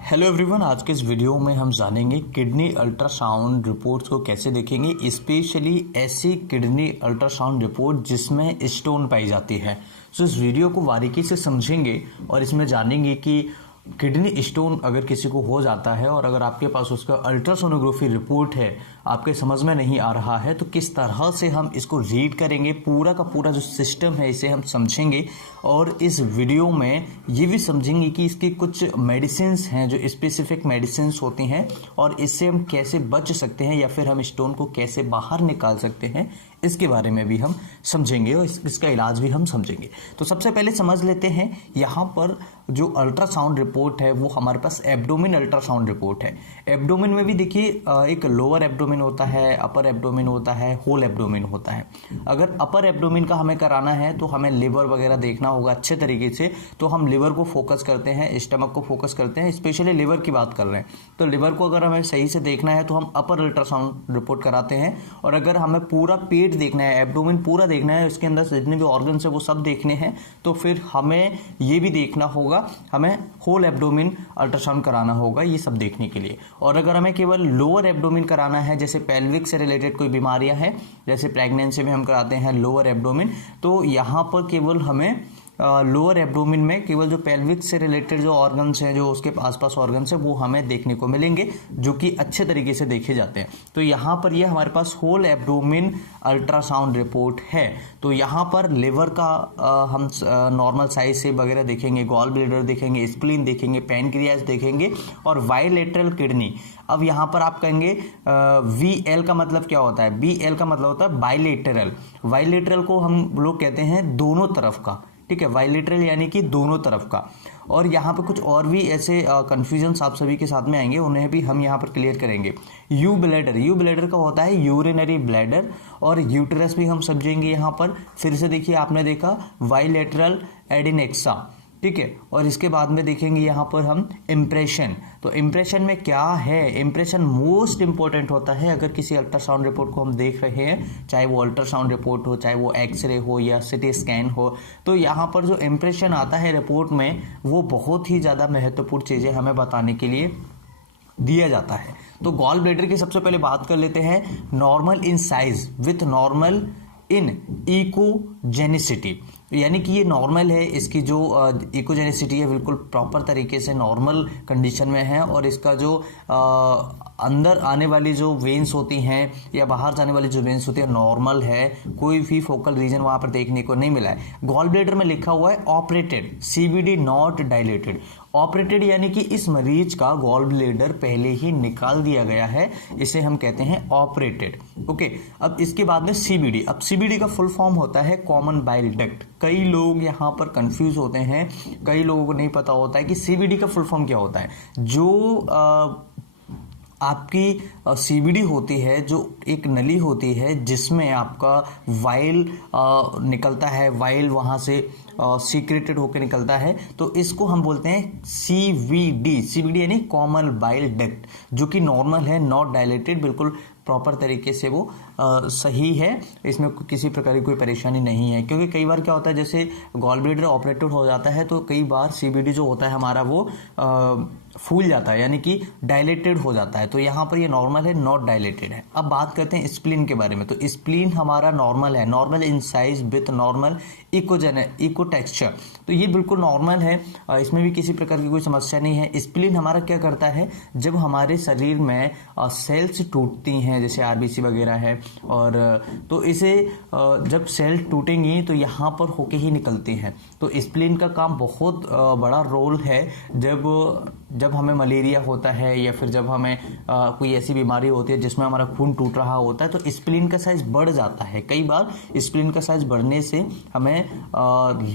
Hello everyone, आज के इस वीडियो में हम जानेंगे किडनी अल्ट्रासाउंड रिपोर्ट्स को कैसे देखेंगे, स्पेशली ऐसी किडनी अल्ट्रासाउंड रिपोर्ट जिसमें स्टोन पाई जाती है। सो इस वीडियो को बारीकी से समझेंगे और इसमें जानेंगे कि किडनी स्टोन अगर किसी को हो जाता है और अगर आपके पास उसका अल्ट्रासोनोग्राफी रिपोर्ट है, आपके समझ में नहीं आ रहा है, तो किस तरह से हम इसको रीड करेंगे, पूरा का पूरा जो सिस्टम है इसे हम समझेंगे। और इस वीडियो में ये भी समझेंगे कि इसकी कुछ मेडिसिन्स हैं जो स्पेसिफिक मेडिसिन्स होती हैं और इससे हम कैसे बच सकते हैं या फिर हम स्टोन को कैसे बाहर निकाल सकते हैं, इसके बारे में भी हम समझेंगे और इसका इलाज भी हम समझेंगे। तो सबसे पहले समझ लेते हैं, यहाँ पर जो अल्ट्रासाउंड रिपोर्ट है वो हमारे पास एब्डोमेन अल्ट्रासाउंड रिपोर्ट है। एब्डोमेन में भी देखिए एक लोअर एब्डोमेन होता है, अपर एब्डोमेन होता है, होल एब्डोमेन होता है। अगर अपर एब्डोमेन का हमें कराना है तो हमें लिवर वगैरह देखना होगा अच्छे तरीके से, तो हम लिवर को फोकस करते हैं, स्टमक को फोकस करते हैं, स्पेशली लिवर की बात कर रहे हैं। तो लिवर को अगर हमें सही से देखना है तो हम अपर अल्ट्रासाउंड रिपोर्ट कराते हैं। और अगर हमें पूरा पेट देखना है, एब्डोमेन पूरा देखना है, उसके अंदर जितने भी ऑर्गन्स है वो सब देखने हैं, तो फिर हमें ये भी देखना होगा, हमें होल एब्डोमेन अल्ट्रासाउंड कराना होगा ये सब देखने के लिए। और अगर हमें केवल लोअर एब्डोमेन कराना है, जैसे पेल्विक से रिलेटेड कोई बीमारियां हैं, जैसे प्रेगनेंसी में हम कराते हैं लोअर एब्डोमेन, तो यहाँ पर केवल हमें लोअर एब्डोमेन में केवल जो पेल्विक से रिलेटेड जो ऑर्गन्स हैं, जो उसके आसपास ऑर्गन्स हैं, वो हमें देखने को मिलेंगे, जो कि अच्छे तरीके से देखे जाते हैं। तो यहाँ पर ये हमारे पास होल एब्डोमेन अल्ट्रासाउंड रिपोर्ट है। तो यहाँ पर लिवर का हम नॉर्मल साइज से वगैरह देखेंगे, गॉल ब्लैडर देखेंगे, स्प्लीन देखेंगे, पैनक्रियाज देखेंगे और बाइलेटरल किडनी। अब यहाँ पर आप कहेंगे VL का मतलब क्या होता है? BL का मतलब होता है बाइलेटरल। बाइलेटरल को हम लोग कहते हैं दोनों तरफ का, ठीक है, बाइलेटरल यानी कि दोनों तरफ का। और यहाँ पे कुछ और भी ऐसे कन्फ्यूजन्स आप सभी के साथ में आएंगे, उन्हें भी हम यहाँ पर क्लियर करेंगे। यू ब्लैडर का होता है यूरिनरी ब्लैडर, और यूटेरस भी हम समझेंगे यहाँ पर। फिर से देखिए, आपने देखा बाइलेटरल एडिनेक्सा, ठीक है। और इसके बाद में देखेंगे यहाँ पर हम इम्प्रेशन। तो इम्प्रेशन में क्या है? इम्प्रेशन मोस्ट इंपॉर्टेंट होता है अगर किसी अल्ट्रासाउंड रिपोर्ट को हम देख रहे हैं, चाहे वो अल्ट्रासाउंड रिपोर्ट हो, चाहे वो एक्सरे हो या सिटी स्कैन हो, तो यहाँ पर जो इम्प्रेशन आता है रिपोर्ट में, वो बहुत ही ज़्यादा महत्वपूर्ण चीज़ें हमें बताने के लिए दिया जाता है। तो गॉल ब्लैडर की सबसे पहले बात कर लेते हैं। Normal in size with normal in echogenicity, यानी कि ये नॉर्मल है, इसकी जो इकोजेनिसिटी है बिल्कुल प्रॉपर तरीके से नॉर्मल कंडीशन में है, और इसका जो अंदर आने वाली जो वेन्स होती हैं या बाहर जाने वाली जो वेन्स होती है नॉर्मल है, कोई भी फोकल रीजन वहाँ पर देखने को नहीं मिला है। गॉल ब्लैडर में लिखा हुआ है operated, CVD not dilated. Operated यानी कि इस मरीज का गॉल ब्लैडर पहले ही निकाल दिया गया है, इसे हम कहते हैं ऑपरेटेड। ओके, अब इसके बाद में CBD। अब CBD का फुल फॉर्म होता है कॉमन बाइल डक्ट। कई लोग यहाँ पर कंफ्यूज होते हैं, कई लोगों को नहीं पता होता है कि CBD का फुल फॉर्म क्या होता है। जो आपकी CBD होती है, जो एक नली होती है जिसमें आपका वाइल निकलता है, वाइल वहाँ से सीक्रेटेड होकर निकलता है, तो इसको हम बोलते हैं CVD यानी कॉमन बाइल डक्ट, जो कि नॉर्मल है, नॉट डायलेटेड, बिल्कुल प्रॉपर तरीके से वो सही है, इसमें किसी प्रकार की कोई परेशानी नहीं है। क्योंकि कई बार क्या होता है, जैसे गॉल ब्लैडर ऑपरेटेड हो जाता है तो कई बार CBD जो होता है हमारा वो फूल जाता है, यानी कि डायलेटेड हो जाता है। तो यहाँ पर ये नॉर्मल है, नॉट डायलेटेड है। अब बात करते हैं स्प्लीन के बारे में। तो स्प्लीन हमारा नॉर्मल है, normal in size with normal echo texture. तो ये बिल्कुल नॉर्मल है, इसमें भी किसी प्रकार की कोई समस्या नहीं है। स्प्लीन हमारा क्या करता है, जब हमारे शरीर में सेल्स टूटती हैं, जैसे RBC वगैरह है, और तो इसे जब सेल टूटेंगी तो यहाँ पर होके ही निकलती हैं। तो स्प्लीन का काम बहुत बड़ा रोल है। जब हमें मलेरिया होता है या फिर जब हमें कोई ऐसी बीमारी होती है जिसमें हमारा खून टूट रहा होता है, तो स्प्लीन का साइज बढ़ जाता है। कई बार स्प्लीन का साइज बढ़ने से हमें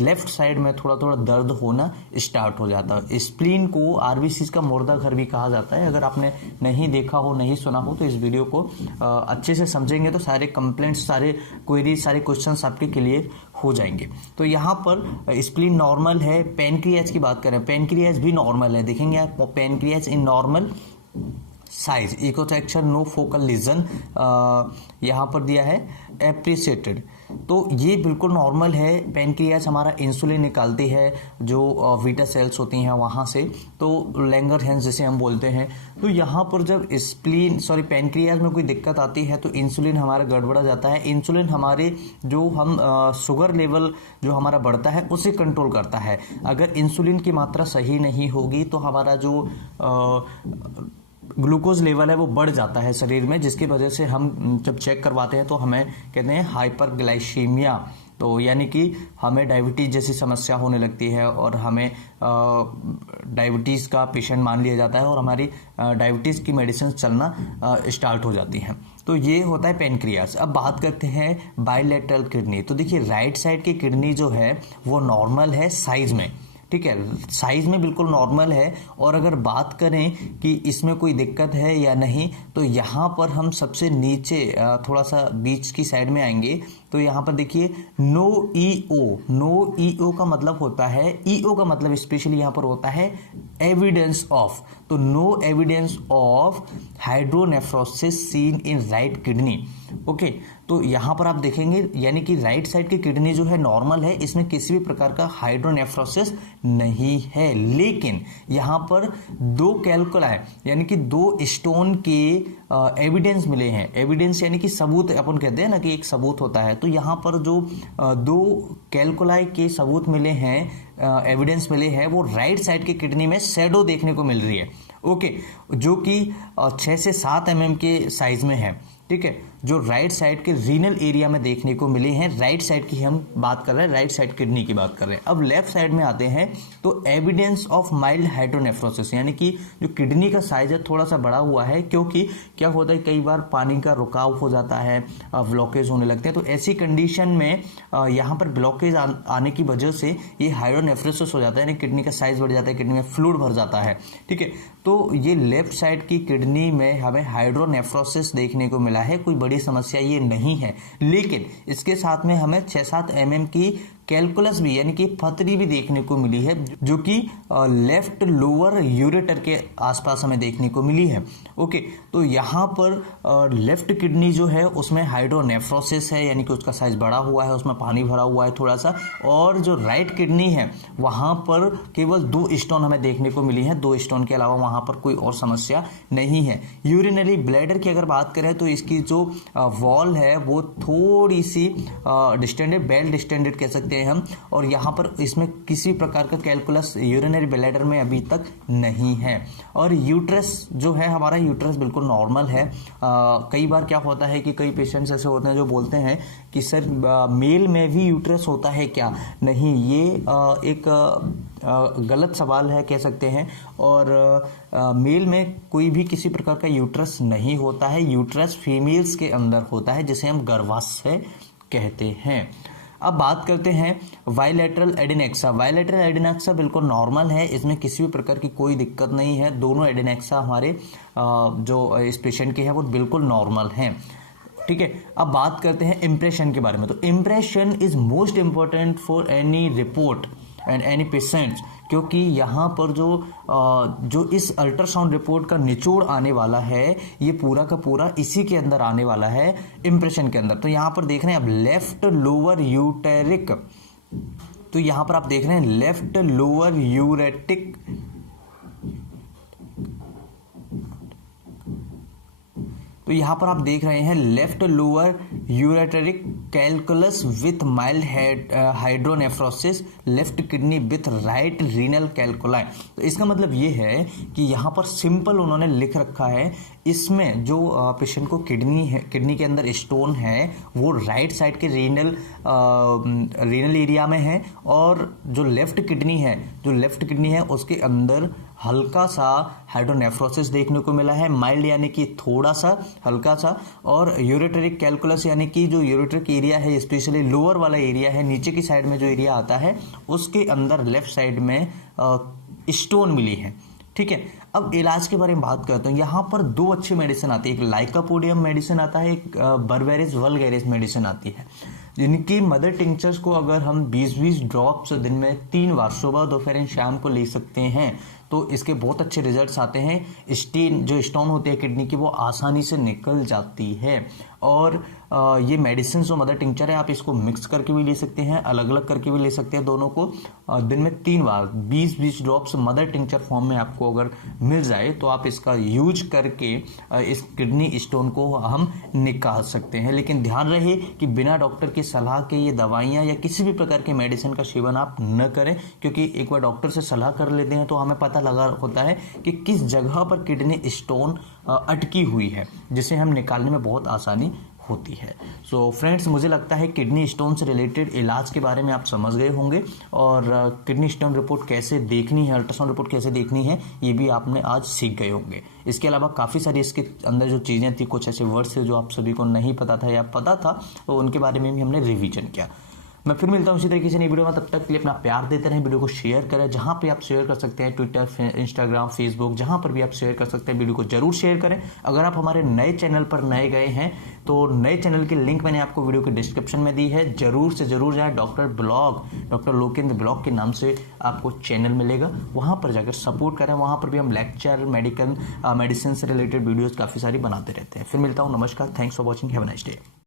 लेफ्ट साइड में थोड़ा थोड़ा दर्द होना स्टार्ट हो जाता है। स्प्लीन को RBC का मुर्दा घर भी कहा जाता है। अगर आपने नहीं देखा हो, नहीं सुना हो, तो इस वीडियो को अच्छे से समझेंगे तो सारे कंप्लेंट्स, सारे क्वेरीज, सारे क्वेश्चंस आपके क्लियर हो जाएंगे। तो यहाँ पर स्प्लीन नॉर्मल है। पैनक्रियाज की बात करें, पैनक्रियाज भी नॉर्मल है। देखेंगे आप, pancreas in normal size, echotexture, no focal lesion यहाँ पर दिया है, एप्रिसिएटेड। तो ये बिल्कुल नॉर्मल है। पैनक्रियाज हमारा इंसुलिन निकालती है जो वीटा सेल्स होती हैं वहाँ से, तो लैंगरहैंस जिसे हम बोलते हैं। तो यहाँ पर जब पैनक्रियाज में कोई दिक्कत आती है तो इंसुलिन हमारा गड़बड़ा जाता है। इंसुलिन हमारे जो हम शुगर लेवल जो हमारा बढ़ता है उसे कंट्रोल करता है। अगर इंसुलिन की मात्रा सही नहीं होगी तो हमारा जो ग्लूकोज लेवल है वो बढ़ जाता है शरीर में, जिसकी वजह से हम जब चेक करवाते हैं तो हमें कहते हैं हाइपरग्लाइसीमिया। तो यानी कि हमें डायबिटीज़ जैसी समस्या होने लगती है और हमें डायबिटीज़ का पेशेंट मान लिया जाता है और हमारी डायबिटीज़ की मेडिसिन चलना स्टार्ट हो जाती हैं। तो ये होता है पैनक्रियाज। अब बात करते हैं बायलैटरल किडनी। तो देखिए राइट साइड की किडनी जो है वो नॉर्मल है साइज में, ठीक है, साइज में बिल्कुल नॉर्मल है। और अगर बात करें कि इसमें कोई दिक्कत है या नहीं, तो यहाँ पर हम सबसे नीचे थोड़ा सा बीच की साइड में आएंगे तो यहाँ पर देखिए नो ईओ का मतलब होता है, ईओ का मतलब स्पेशली यहाँ पर होता है एविडेंस ऑफ। तो no evidence of hydronephrosis seen in right kidney. Okay, तो यहाँ पर आप देखेंगे यानी कि राइट साइड की किडनी जो है नॉर्मल है, इसमें किसी भी प्रकार का हाइड्रोनेफ्रोसिस नहीं है। लेकिन यहाँ पर 2 कैलकुलाई यानी कि 2 स्टोन के एविडेंस मिले हैं। एविडेंस यानी कि सबूत, अपन कहते हैं ना कि एक सबूत होता है। तो यहाँ पर जो 2 कैलकुलाई के सबूत मिले हैं, एविडेंस मिले हैं, वो राइट साइड की किडनी में शैडो देखने को मिल रही है। ओके, जो कि 6 से 7 mm के साइज में है, ठीक है, जो राइट साइड के रीनल एरिया में देखने को मिले हैं। राइट साइड की हम बात कर रहे हैं, राइट साइड किडनी की बात कर रहे हैं। अब लेफ्ट साइड में आते हैं तो एविडेंस ऑफ माइल्ड हाइड्रोनेफ्रोसिस, यानी कि जो किडनी का साइज है थोड़ा सा बड़ा हुआ है, क्योंकि क्या होता है कई बार पानी का रुकाव हो जाता है, ब्लॉकेज होने लगते हैं। तो ऐसी कंडीशन में यहाँ पर ब्लॉकेज आने की वजह से ये हाइड्रोनेफ्रोसिस हो जाता है, यानी किडनी का साइज बढ़ जाता है, किडनी में फ्लूइड भर जाता है, ठीक है। तो ये लेफ्ट साइड की किडनी में हमें हाइड्रोनेफ्रोसिस देखने को मिला है। कोई बड़ी समस्या ये नहीं है, लेकिन इसके साथ में हमें 6-7 mm की कैलकुलस भी यानी कि पथरी भी देखने को मिली है, जो कि लेफ्ट लोअर यूरेटर के आसपास हमें देखने को मिली है। ओके, तो यहाँ पर लेफ्ट किडनी जो है उसमें हाइड्रोनेफ्रोसिस है, यानी कि उसका साइज बड़ा हुआ है, उसमें पानी भरा हुआ है थोड़ा सा। और जो राइट किडनी है वहाँ पर केवल 2 स्टोन हमें देखने को मिली हैं। 2 स्टोन के अलावा वहाँ पर कोई और समस्या नहीं है। यूरिनरी ब्लैडर की अगर बात करें तो इसकी जो वॉल है वो थोड़ी सी डिस्टेंडेड, बेल डिस्टेंडेड कह सकते हैं हम। और यहाँ पर इसमें किसी प्रकार का कैलकुलस यूरिनरी ब्लैडर में अभी तक नहीं है। और यूट्रस जो है हमारा, यूट्रस बिल्कुल नॉर्मल है। कई बार क्या होता है कि कई पेशेंट्स ऐसे होते हैं जो बोलते हैं कि सर मेल में भी यूट्रस होता है क्या? नहीं, ये एक गलत सवाल है कह सकते हैं। और मेल में कोई भी किसी प्रकार का यूट्रस नहीं होता है। यूट्रस फीमेल्स के अंदर होता है, जिसे हम गर्भाशय कहते हैं। अब बात करते हैं बायलैटरल एडिनेक्सा। बायलैटरल एडिनेक्सा बिल्कुल नॉर्मल है, इसमें किसी भी प्रकार की कोई दिक्कत नहीं है। दोनों एडिनेक्सा हमारे जो इस पेशेंट के हैं वो बिल्कुल नॉर्मल हैं, ठीक है। अब बात करते हैं इम्प्रेशन के बारे में। तो impression is most important for any report and any patients, क्योंकि यहाँ पर जो इस अल्ट्रासाउंड रिपोर्ट का निचोड़ आने वाला है ये पूरा का पूरा इसी के अंदर आने वाला है, इम्प्रेशन के अंदर। तो यहाँ पर देख रहे हैं अब लेफ्ट लोअर यूटेरिक, तो यहाँ पर आप देख रहे हैं लेफ्ट लोअर यूरेटिक, तो यहाँ पर आप देख रहे हैं left lower ureteric calculus with mild hydronephrosis, left kidney with right renal calculi. तो इसका मतलब ये है कि यहाँ पर सिंपल उन्होंने लिख रखा है, इसमें जो पेशेंट को किडनी के अंदर स्टोन है वो राइट साइड के रीनल एरिया में है, और जो लेफ्ट किडनी है उसके अंदर हल्का सा हाइड्रोनेफ्रोसिस देखने को मिला है, माइल्ड यानी कि थोड़ा सा, हल्का सा। और यूरेटरिक कैलकुलस यानी कि जो यूरेटरिक एरिया है, स्पेशली लोअर वाला एरिया है, नीचे की साइड में जो एरिया आता है उसके अंदर लेफ्ट साइड में स्टोन मिली है, ठीक है। अब इलाज के बारे में बात करते हैं। यहाँ पर 2 अच्छी मेडिसिन आती है, एक लाइकोपोडियम मेडिसिन आता है, एक बर्बेरिस वल्गैरिस मेडिसिन आती है, जिनकी मदर टिंक्चर्स को अगर हम 20-20 ड्रॉप्स दिन में 3 बार सुबह, दोपहर, शाम को ले सकते हैं तो इसके बहुत अच्छे रिजल्ट्स आते हैं। स्टोन होती है किडनी की वो आसानी से निकल जाती है। और ये मेडिसिन जो मदर टिंचर है आप इसको मिक्स करके भी ले सकते हैं, अलग अलग करके भी ले सकते हैं। दोनों को दिन में 3 बार 20-20 ड्रॉप्स मदर टिंचर फॉर्म में आपको अगर मिल जाए तो आप इसका यूज करके इस किडनी स्टोन को हम निकाल सकते हैं। लेकिन ध्यान रहे कि बिना डॉक्टर की सलाह के ये दवाइयां या किसी भी प्रकार के मेडिसिन का सेवन आप न करें, क्योंकि एक बार डॉक्टर से सलाह कर लेते हैं तो हमें पता लगा होता है कि किस जगह पर किडनी स्टोन अटकी हुई है, जिसे हम निकालने में बहुत आसानी होती है। सो फ्रेंड्स, मुझे लगता है किडनी स्टोन से रिलेटेड इलाज के बारे में आप समझ गए होंगे और किडनी स्टोन रिपोर्ट कैसे देखनी है, अल्ट्रासाउंड रिपोर्ट कैसे देखनी है, ये भी आपने आज सीख गए होंगे। इसके अलावा काफ़ी सारी इसके अंदर जो चीज़ें थी, कुछ ऐसे वर्ड्स थे जो आप सभी को नहीं पता था या पता था, तो उनके बारे में भी हमने रिवीजन किया। मैं फिर मिलता हूँ इसी तरीके से नई वीडियो में, तब तक के लिए अपना प्यार देते रहें, वीडियो को शेयर करें, जहां पे आप शेयर कर सकते हैं, ट्विटर, इंस्टाग्राम, फेसबुक, जहां पर भी आप शेयर कर सकते हैं, वीडियो को जरूर शेयर करें। अगर आप हमारे नए चैनल पर नए गए हैं तो नए चैनल की लिंक मैंने आपको वीडियो के डिस्क्रिप्शन में दी है, जरूर से जरूर जाए। डॉक्टर लोकेंद्र ब्लॉग के नाम से आपको चैनल मिलेगा, वहां पर जाकर सपोर्ट करें। वहां पर भी हम लेक्चर, मेडिसिन से रिलेटेड वीडियोज काफ़ी सारी बनाते रहते हैं। फिर मिलता हूँ, नमस्कार, thanks for watching, have a nice day.